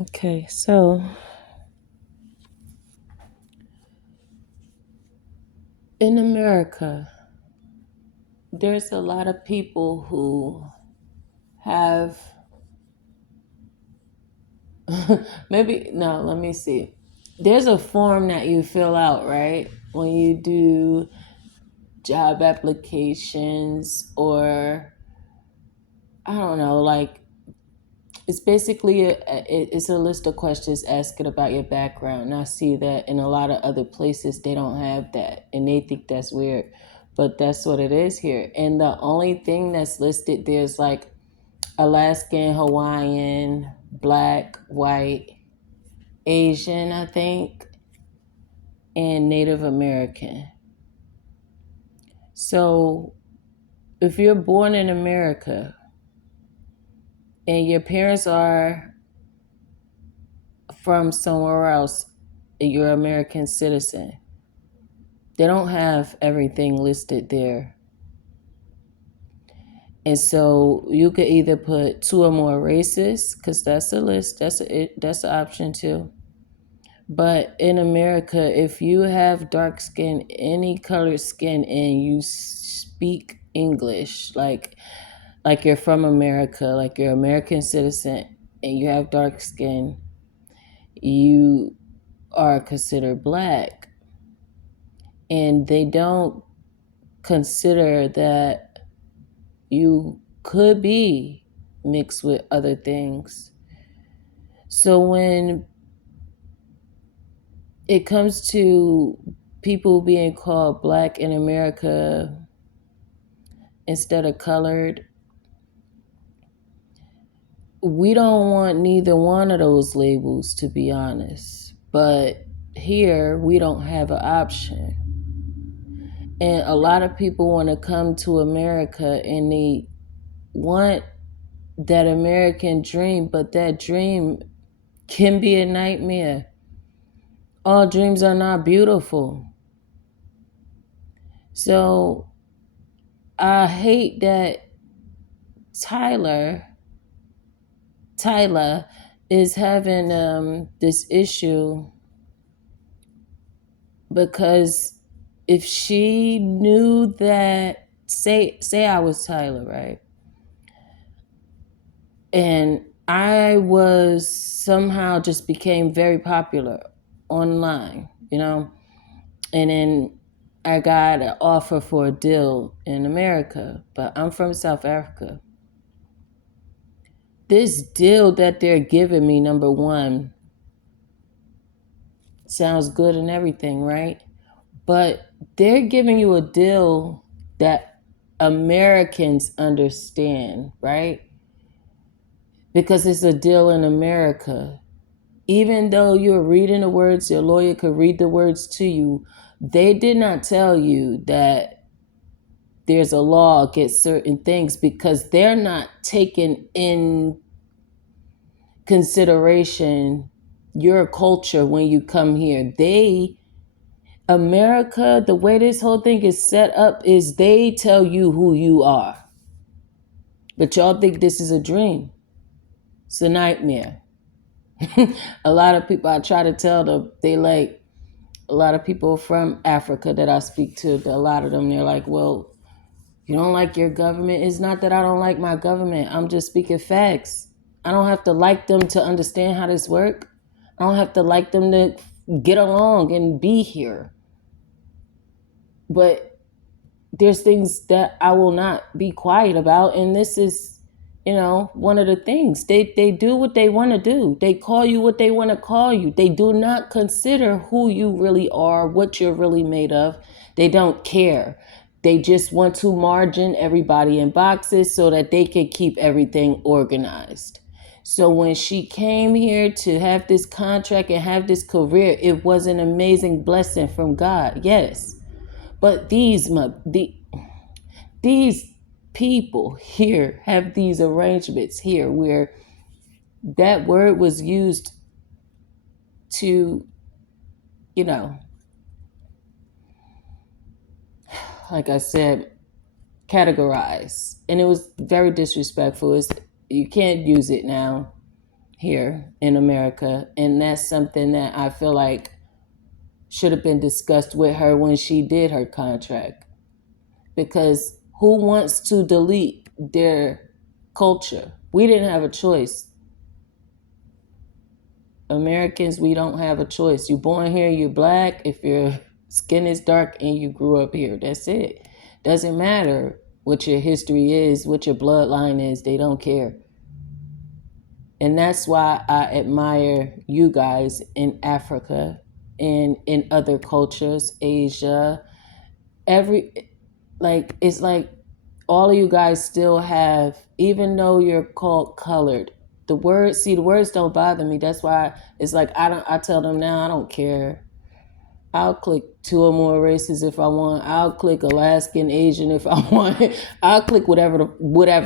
Okay, so in America, there's a lot of people who have maybe no, let me see. There's a form that you fill out, right? When you do job applications or I don't know, like it's basically it's a list of questions asking about your background. And I see that in a lot of other places they don't have that, and they think that's weird, but that's what it is here. And the only thing that's listed there's like Alaskan, Hawaiian, Black, White, Asian, I think, and Native American. So if you're born in America and your parents are from somewhere else, you're an American citizen, they don't have everything listed there. And so you could either put two or more races, because that's a list, that's an option too. But in America, if you have dark skin, any colored skin, and you speak English, like you're from America, like you're an American citizen, and you have dark skin, you are considered black. And they don't consider that you could be mixed with other things. So when it comes to people being called black in America instead of colored, we don't want neither one of those labels, to be honest. But here, we don't have an option. And a lot of people want to come to America and they want that American dream, but that dream can be a nightmare. All dreams are not beautiful. So I hate that Tyler is having this issue, because if she knew that, say I was Tyler, right? And I was somehow just became very popular online, and then I got an offer for a deal in America, but I'm from South Africa. This deal that they're giving me, number one, sounds good and everything, right? But they're giving you a deal that Americans understand, right? Because it's a deal in America. Even though you're reading the words, your lawyer could read the words to you, they did not tell you that there's a law against certain things, because they're not taking in consideration your culture when you come here. America, the way this whole thing is set up is they tell you who you are. But y'all think this is a dream. It's a nightmare. A lot of people, I try to tell them, they like, a lot of people from Africa that I speak to, a lot of them, they're like, well, you don't like your government? It's not that I don't like my government. I'm just speaking facts. I don't have to like them to understand how this works. I don't have to like them to get along and be here. But there's things that I will not be quiet about. And this is, one of the things. They do what they want to do. They call you what they want to call you. They do not consider who you really are, what you're really made of. They don't care. They just want to margin everybody in boxes so that they can keep everything organized. So when she came here to have this contract and have this career, it was an amazing blessing from God. Yes. But these people here have these arrangements here where that word was used to, like I said, categorize. And it was very disrespectful. You can't use it now. here in America. And that's something that I feel like should have been discussed with her when she did her contract. Because who wants to delete their culture? We didn't have a choice. Americans, we don't have a choice. You're born here, you're black. If your skin is dark and you grew up here, that's it. Doesn't matter what your history is, what your bloodline is, they don't care. And that's why I admire you guys in Africa and in other cultures, Asia, every, like, it's like all of you guys still have, even though you're called colored, the words don't bother me. That's why it's like I tell them now, I don't care. I'll click two or more races if I want. I'll click Alaskan, Asian if I want. I'll click whatever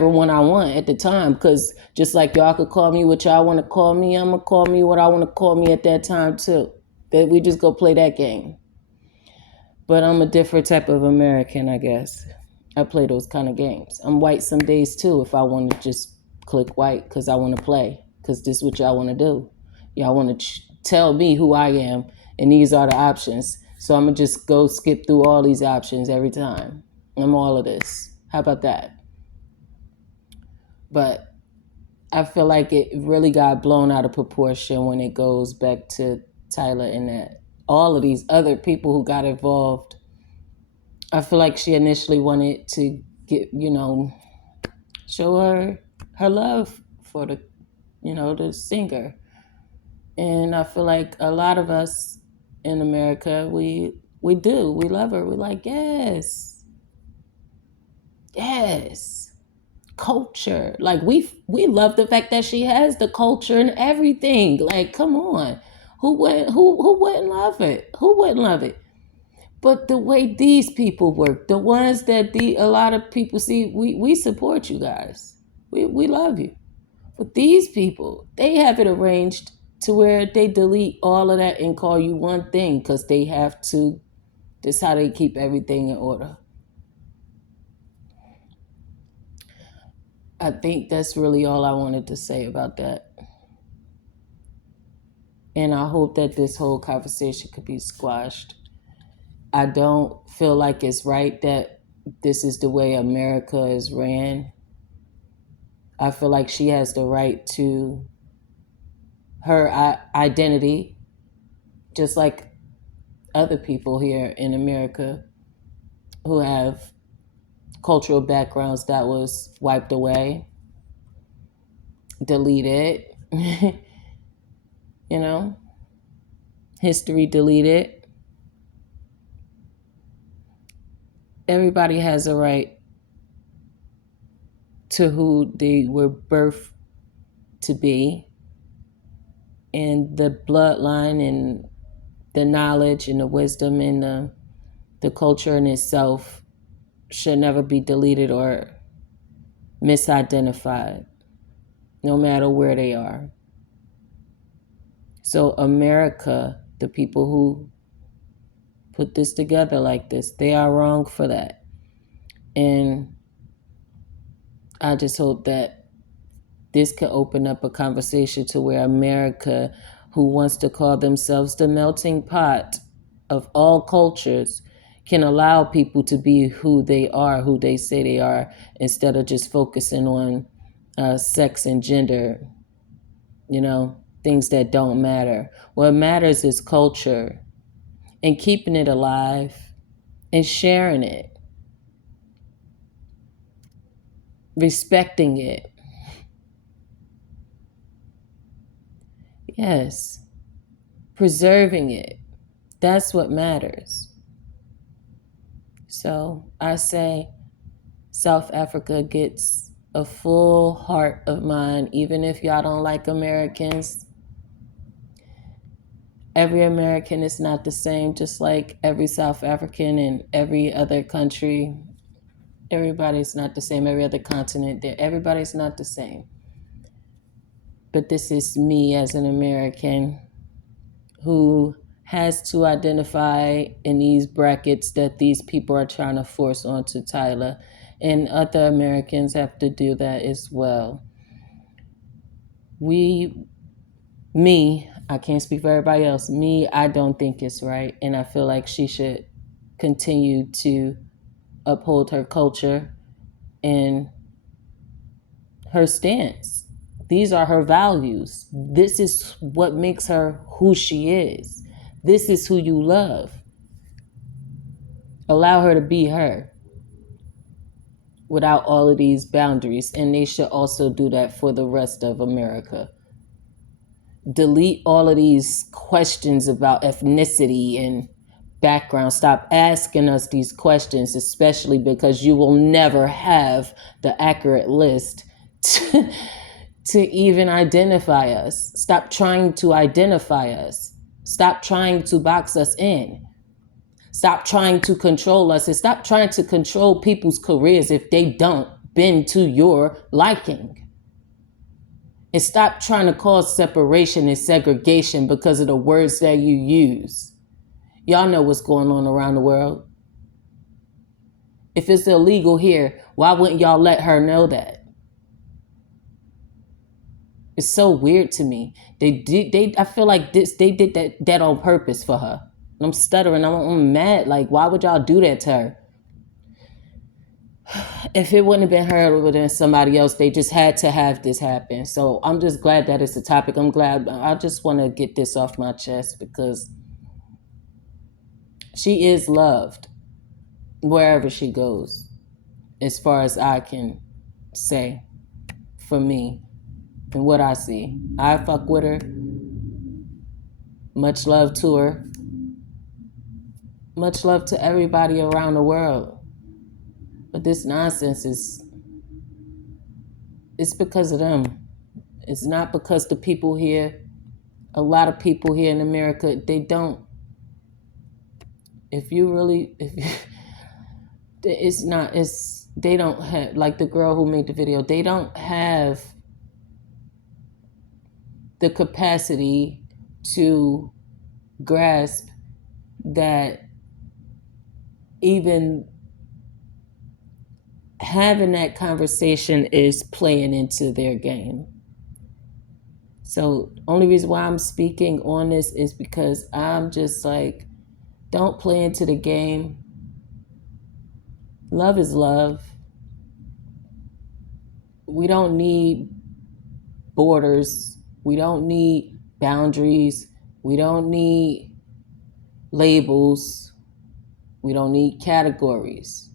one I want at the time. Because just like y'all could call me what y'all want to call me, I'm going to call me what I want to call me at that time too. That we just go play that game. But I'm a different type of American, I guess. I play those kind of games. I'm white some days too if I want to just click white because I want to play. Because this is what y'all want to do. Y'all want to tell me who I am, and these are the options. So I'm going to just go skip through all these options every time. I'm all of this. How about that? But I feel like it really got blown out of proportion when it goes back to Tyler and that. All of these other people who got involved, I feel like she initially wanted to get, show her love for the singer. And I feel like a lot of us in America, we do. We love her. We're like, yes. Yes. Culture. Like we love the fact that she has the culture and everything. Like, come on. Who wouldn't love it? Who wouldn't love it? But the way these people work, the ones that a lot of people see, we support you guys. We love you. But these people, they have it arranged to where they delete all of that and call you one thing because they have to. That's how they keep everything in order. I think that's really all I wanted to say about that. And I hope that this whole conversation could be squashed. I don't feel like it's right that this is the way America is ran. I feel like she has the right to her identity, just like other people here in America who have cultural backgrounds that was wiped away, deleted, history deleted. Everybody has a right to who they were birthed to be, and the bloodline and the knowledge and the wisdom and the culture in itself should never be deleted or misidentified, no matter where they are. So America, the people who put this together like this, they are wrong for that. And I just hope that this could open up a conversation to where America, who wants to call themselves the melting pot of all cultures, can allow people to be who they are, who they say they are, instead of just focusing on sex and gender, things that don't matter. What matters is culture and keeping it alive and sharing it, respecting it. Yes, preserving it. That's what matters. So I say South Africa gets a full heart of mine, even if y'all don't like Americans. Every American is not the same, just like every South African in every other country. Everybody's not the same, every other continent. Everybody's not the same. But this is me as an American who has to identify in these brackets that these people are trying to force onto Tyler. And other Americans have to do that as well. We Me, I can't speak for everybody else. Me, I don't think it's right. And I feel like she should continue to uphold her culture and her stance. These are her values. This is what makes her who she is. This is who you love. Allow her to be her without all of these boundaries. And they should also do that for the rest of America. Delete all of these questions about ethnicity and background. Stop asking us these questions, especially because you will never have the accurate list to even identify us. Stop trying to identify us. Stop trying to box us in. Stop trying to control us, and stop trying to control people's careers if they don't bend to your liking. And stop trying to cause separation and segregation because of the words that you use. Y'all know what's going on around the world. If it's illegal here, why wouldn't y'all let her know that? It's so weird to me. I feel like they did that on purpose for her. I'm stuttering. I'm mad. Like, why would y'all do that to her? If it wouldn't have been her, it would have been somebody else. They just had to have this happen. So I'm just glad that it's a topic. I'm glad. I just want to get this off my chest because she is loved wherever she goes, as far as I can say for me and what I see. I fuck with her. Much love to her. Much love to everybody around the world. But this nonsense it's because of them. It's not because the people here, a lot of people here in America, they don't. If it's not, they don't have, like the girl who made the video, they don't have the capacity to grasp that even having that conversation is playing into their game. So only reason why I'm speaking on this is because I'm just like, don't play into the game. Love is love. We don't need borders. We don't need boundaries. We don't need labels. We don't need categories.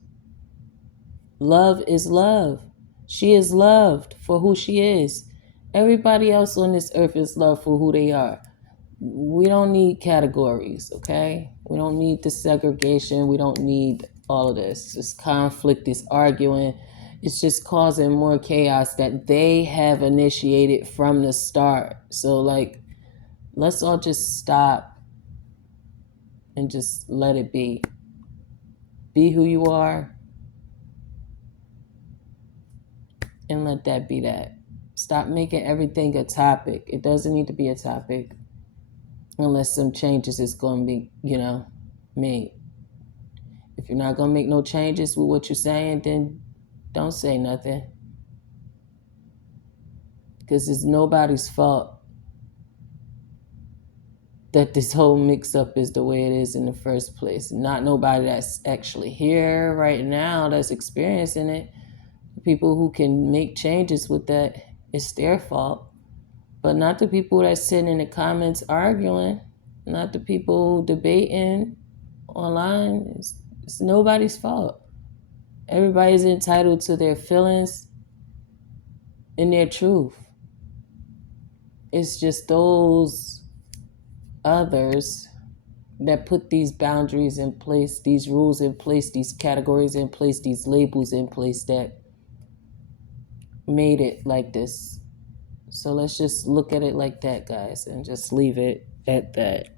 Love is love. She is loved for who she is. Everybody else on this earth is loved for who they are. We don't need categories, okay? We don't need the segregation. We don't need all of this. This conflict, this arguing. It's just causing more chaos that they have initiated from the start. So, like, let's all just stop and just let it be. Be who you are and let that be that. Stop making everything a topic. It doesn't need to be a topic unless some changes is going to be, made. If you're not going to make no changes with what you're saying, then don't say nothing. Because it's nobody's fault that this whole mix-up is the way it is in the first place. Not nobody that's actually here right now that's experiencing it. People who can make changes with that, it's their fault. But not the people that's sitting in the comments arguing, not the people debating online. It's nobody's fault. Everybody's entitled to their feelings and their truth. It's just those others that put these boundaries in place, these rules in place, these categories in place, these labels in place that made it like this. So let's just look at it like that, guys, and just leave it at that.